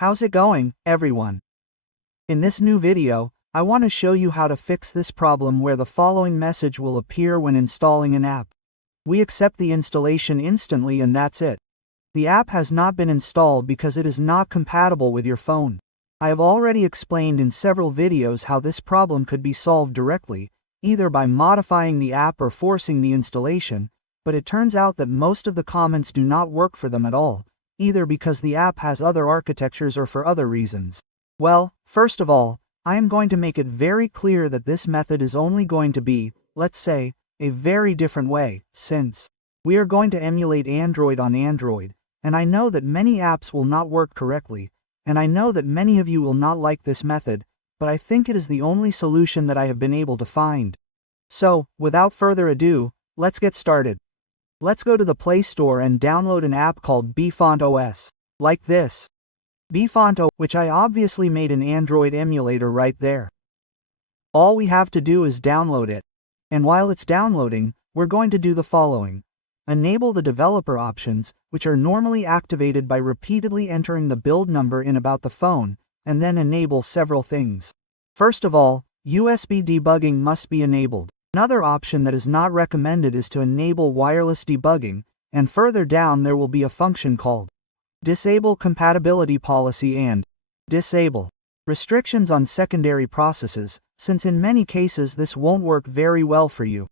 How's it going, everyone? In this new video, I want to show you how to fix this problem where the following message will appear when installing an app. We accept the installation instantly and that's it. The app has not been installed because it is not compatible with your phone. I have already explained in several videos how this problem could be solved directly, either by modifying the app or forcing the installation, but it turns out that most of the comments do not work for them at all, either because the app has other architectures or for other reasons. Well, first of all, I am going to make it very clear that this method is only going to be, let's say, a very different way, since we are going to emulate Android on Android, and I know that many apps will not work correctly, and I know that many of you will not like this method, but I think it is the only solution that I have been able to find. So, without further ado, let's get started. Let's go to the Play Store and download an app called bFontOS, like this. bFontOS, which I obviously made an Android emulator right there. All we have to do is download it. And while it's downloading, we're going to do the following. Enable the developer options, which are normally activated by repeatedly entering the build number in about the phone, and then enable several things. First of all, USB debugging must be enabled. Another option that is not recommended is to enable wireless debugging, and further down there will be a function called Disable Compatibility Policy and Disable Restrictions on Secondary Processes, since in many cases this won't work very well for you.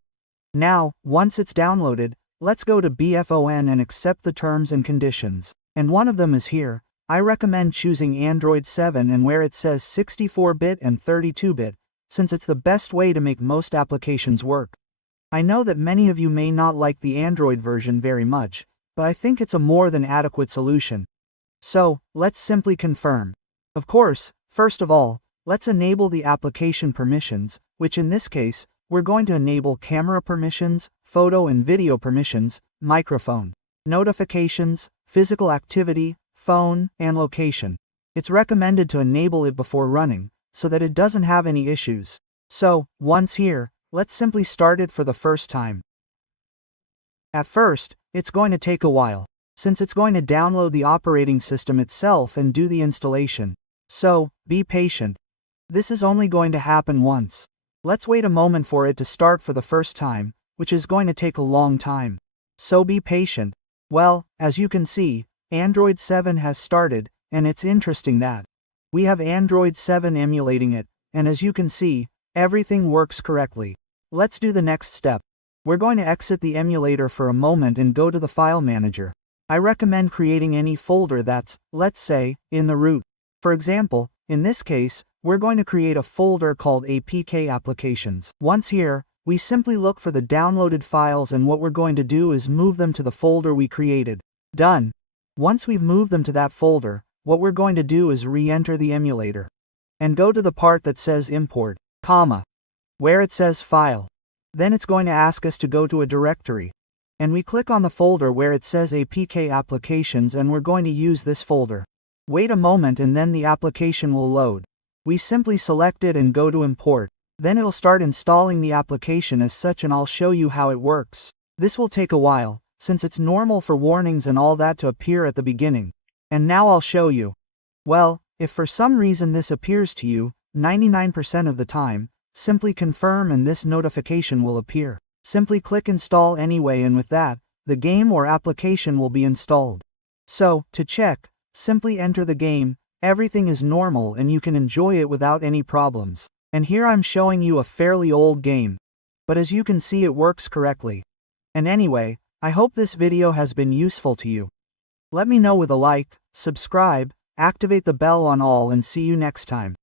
Now, once it's downloaded, let's go to bFON and accept the terms and conditions. And one of them is here. I recommend choosing Android 7 and where it says 64-bit and 32-bit, since it's the best way to make most applications work. I know that many of you may not like the Android version very much, but I think it's a more than adequate solution. So, let's simply confirm. Of course, first of all, let's enable the application permissions, which in this case, we're going to enable camera permissions, photo and video permissions, microphone, notifications, physical activity, phone, and location. It's recommended to enable it before running, so that it doesn't have any issues. So, once here, let's simply start it for the first time. At first, it's going to take a while, since it's going to download the operating system itself and do the installation. So, be patient. This is only going to happen once. Let's wait a moment for it to start for the first time, which is going to take a long time. So be patient. Well, as you can see, Android 7 has started, and it's interesting that we have Android 7 emulating it, and as you can see, everything works correctly. Let's do the next step. We're going to exit the emulator for a moment and go to the file manager. I recommend creating any folder that's, let's say, in the root. For example, in this case, we're going to create a folder called APK Applications. Once here, we simply look for the downloaded files and what we're going to do is move them to the folder we created. Done. Once we've moved them to that folder, what we're going to do is re-enter the emulator and go to the part that says import, where it says file. Then it's going to ask us to go to a directory. And we click on the folder where it says APK Applications and we're going to use this folder. Wait a moment and then the application will load. We simply select it and go to import. Then it'll start installing the application as such and I'll show you how it works. This will take a while, since it's normal for warnings and all that to appear at the beginning. And now I'll show you. Well, if for some reason this appears to you, 99% of the time, simply confirm and this notification will appear. Simply click install anyway and with that, the game or application will be installed. So, to check, simply enter the game, everything is normal and you can enjoy it without any problems. And here I'm showing you a fairly old game. But as you can see it works correctly. And anyway, I hope this video has been useful to you. Let me know with a like, subscribe, activate the bell on all and see you next time.